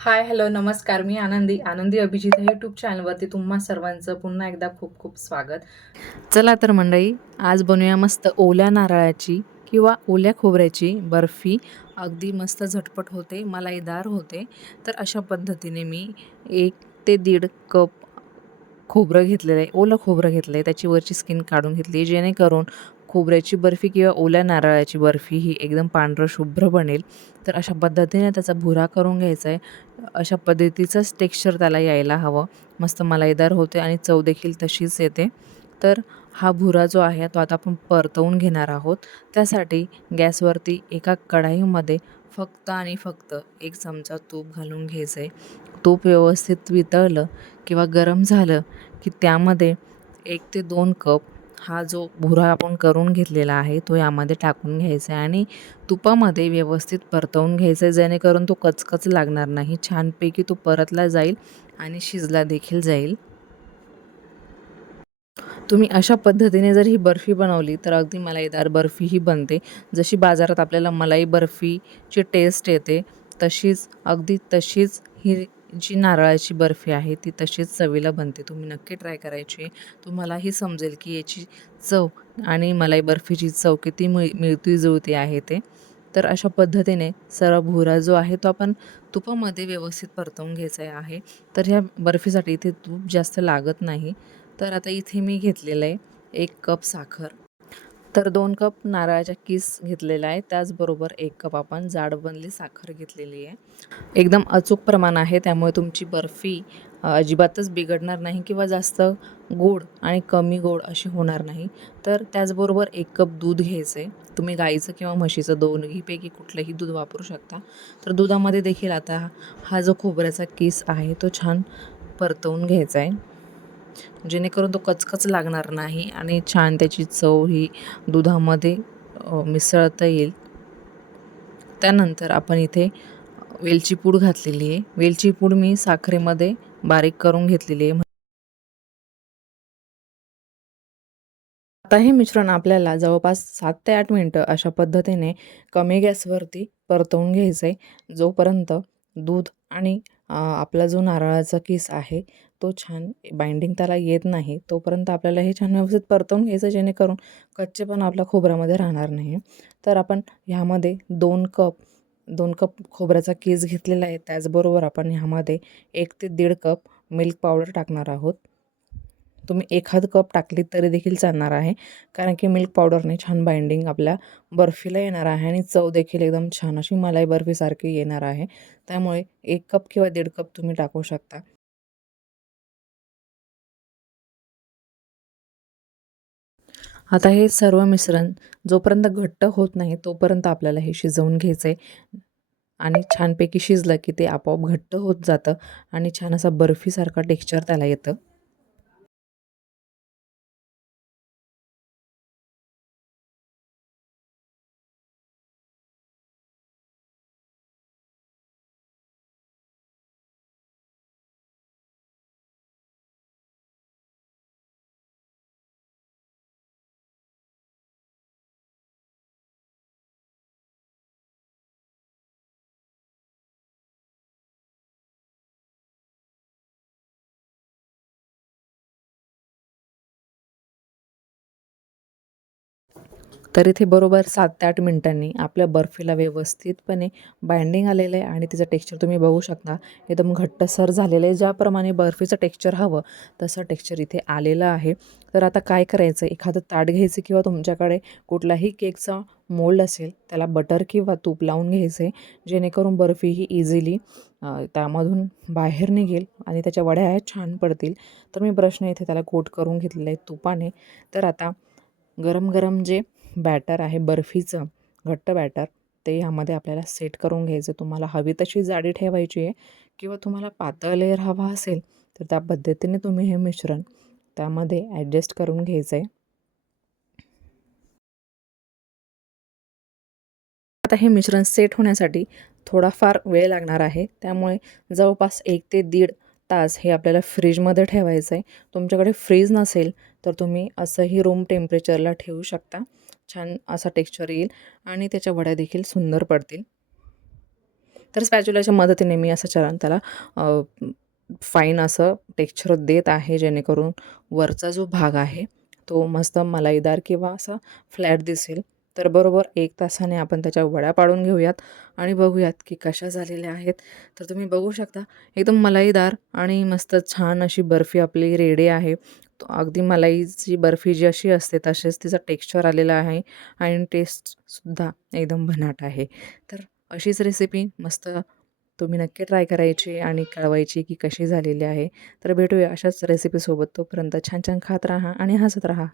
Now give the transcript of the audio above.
Hi hello नमस्कार. मी आनंदी आनंदी अभिजित यूट्यूब चॅनलवरती तुम्हा सर्वांचं पुन्हा एकदा खूप खूप स्वागत. चला तर मंडळी आज बनवूया मस्त ओल्या नारळाची किंवा ओल्या खोबऱ्याची बर्फी. अगदी मस्त झटपट होते मलाईदार होते. तर अशा पद्धतीने मी एक ते दीड कप खोबरं घेतलेलं आहे ओलं खोबरं घेतलं आहे त्याची वरची स्किन काढून घेतली जेणेकरून खोबऱ्याची बर्फी किंवा ओल्या नारळाची बर्फी ही एकदम पांढरं शुभ्र बनेल. तर अशा पद्धतीने त्याचा भुरा करून घ्यायचा आहे. अशा पद्धतीचंच टेक्स्चर त्याला यायला हवं. मस्त मलाईदार होते आणि चव देखील तशीच येते. तर हा भुरा जो आहे तो आता आपण परतवून घेणार आहोत. त्यासाठी गॅसवरती एका कढाईमध्ये फक्त आणि फक्त एक चमचा तूप घालून घ्यायचं आहे तूप व्यवस्थित वितळलं किंवा गरम झालं की त्यामध्ये एक ते दोन कप हा जो भुरा आपण करून घेतलेला आहे तो यामध्ये टाकून घ्यायचा आहे आणि तुपामध्ये व्यवस्थित परतवून घ्यायचं आहे जेणेकरून तो कचकच लागणार नाही. छानपैकी तो परतला जाईल आणि शिजला देखील जाईल. तुम्ही अशा पद्धतीने जर ही बर्फी बनवली तर अगदी मलाईदार बर्फी ही बनते. जशी बाजारात आपल्याला मलाई बर्फीची टेस्ट येते तशीच अगदी तशीच ही जी नारळाची बर्फी आहे ती तशीच चवीला बनते. तुम्ही नक्की ट्राय करायची. तुम्हालाही समजेल की याची चव आणि मलाई बर्फीची चव किती मिळ मिळती जुळती आहे ते. तर अशा पद्धतीने सर्व भुरा जो आहे तो आपण तुपामध्ये व्यवस्थित परतवून घ्यायचा आहे. तर ह्या बर्फीसाठी इथे तूप जास्त लागत नाही. तर आता इथे मी घेतलेलं आहे एक कप साखर. तर दोन कप नारळाच्या किस घेतलेला आहे. त्याचबरोबर एक कप आपण जाड बनली साखर घेतलेली आहे. एकदम अचूक प्रमाण आहे. त्यामुळे तुमची बर्फी अजिबातच बिघडणार नाही किंवा जास्त गोड आणि कमी गोड अशी होणार नाही. तर त्याचबरोबर एक कप दूध घ्यायचं आहे तुम्ही गाईचं किंवा म्हशीचं दोन्हीपैकी कुठलंही दूध वापरू शकता. तर दुधामध्ये देखील आता हा जो खोबऱ्याचा किस आहे तो छान परतवून घ्यायचा आहे जेणेकरून तो कचकच लागणार नाही आणि छान त्याची चव ही दुधामध्ये मिसळता येईल. त्यानंतर आपण इथे वेलची पूड घातलेली आहे. वेलची पूड मी साखरेमध्ये बारीक करून घेतलेली आहे. आता हे मिश्रण आपल्याला जवळपास सात ते आठ मिनटं अशा पद्धतीने कमी गॅसवरती परतवून घ्यायचं आहे जोपर्यंत दूध आणि आपला जो नारळाचा किस आहे तो छान बाइंडिंग त्याला येत नाही तोपर्यंत आपल्याला हे छान व्यवस्थित परतवून घ्यायचं जेणेकरून कच्चे पण आपल्या खोबऱ्यामध्ये राहणार नाही. तर आपण ह्यामध्ये दोन कप दोन कप खोबऱ्याचा केस घेतलेला आहे. त्याचबरोबर आपण ह्यामध्ये एक ते दीड कप मिल्क पावडर टाकणार आहोत. तुम्ही एखाद कप टाकली तरी देखील चालणार आहे कारण की मिल्क पावडरने छान बाइंडिंग आपल्या बर्फीला येणार आहे आणि चव देखील एकदम छान अशी मलाई बर्फीसारखी येणार आहे. त्यामुळे एक कप किंवा दीड कप तुम्ही टाकू शकता. आता हे सर्व मिश्रण जोपर्यंत घट्ट होत नाही तोपर्यंत आपल्याला हे शिजवून घ्यायचं आहे आणि छानपैकी शिजलं की ते आपोआप घट्ट होत जातं आणि छान असा बर्फीसारखा टेक्स्चर त्याला येतं. तर इथे बरोबर सात ते आठ मिनिटांनी आपल्या बर्फीला व्यवस्थितपणे बाइंडिंग आलेलं आहे आणि तिचं टेक्स्चर तुम्ही बघू शकता. एकदम घट्टसर झालेलं आहे. ज्याप्रमाणे बर्फीचं टेक्स्चर हवं तसं टेक्स्चर इथे आलेलं आहे. तर आता काय करायचं? एखादं ताट घ्यायचं किंवा तुमच्याकडे कुठलाही केकचा मोल्ड असेल त्याला बटर किंवा तूप लावून घ्यायचं आहे. जेणेकरून बर्फी ही इझिली त्यामधून बाहेर निघेल आणि त्याच्या वड्या ह्या छान पडतील. तर मी ब्रशने इथे त्याला कोट करून घेतलेलं आहे तुपाने. तर आता गरम गरम जे बॅटर आहे बर्फीचं घट्ट बॅटर ते ह्यामध्ये आपल्याला सेट करून घ्यायचं. तुम्हाला हवी तशी जाडी ठेवायची आहे किंवा तुम्हाला पातळ लेअर हवा असेल तर त्या पद्धतीने तुम्ही हे मिश्रण त्यामध्ये ॲडजस्ट करून घ्यायचं आहे आता हे मिश्रण सेट होण्यासाठी थोडाफार वेळ लागणार आहे. त्यामुळे जवळपास एक ते दीड तास हे आपल्याला फ्रीजमध्ये ठेवायचं आहे तुमच्याकडे फ्रीज नसेल तर तुम्ही असंही रूम टेम्परेचरला ठेवू शकता. छान असा टेक्स्चर येईल आणि त्याच्या वड्या देखील सुंदर पडतील. तर स्पॅच्युलाच्या मदतीने मी असं चरण त्याला फाईन असं टेक्स्चर देत आहे जेणेकरून वरचा जो भाग आहे तो मस्त मलाईदार किंवा असा फ्लॅट दिसेल. तर बरोबर एक तासाने आपण त्याच्या वड्या पाडून घेऊयात आणि बघूयात की कशा झालेल्या आहेत. तर तुम्ही बघू शकता एकदम मलाईदार आणि मस्त छान अशी बर्फी आपली रेडी आहे. अगदी मलाईची बर्फी जी अशी असते तसेच तिचा टेक्स्चर आलेला आहे आणि टेस्टसुद्धा एकदम भन्नाट आहे. तर अशीच रेसिपी मस्त तुम्ही नक्की ट्राय करायची आणि कळवायची की कशी झालेली आहे. तर भेटूया अशाच रेसिपीसोबत तोपर्यंत छान छान खात राहा आणि हसत राहा.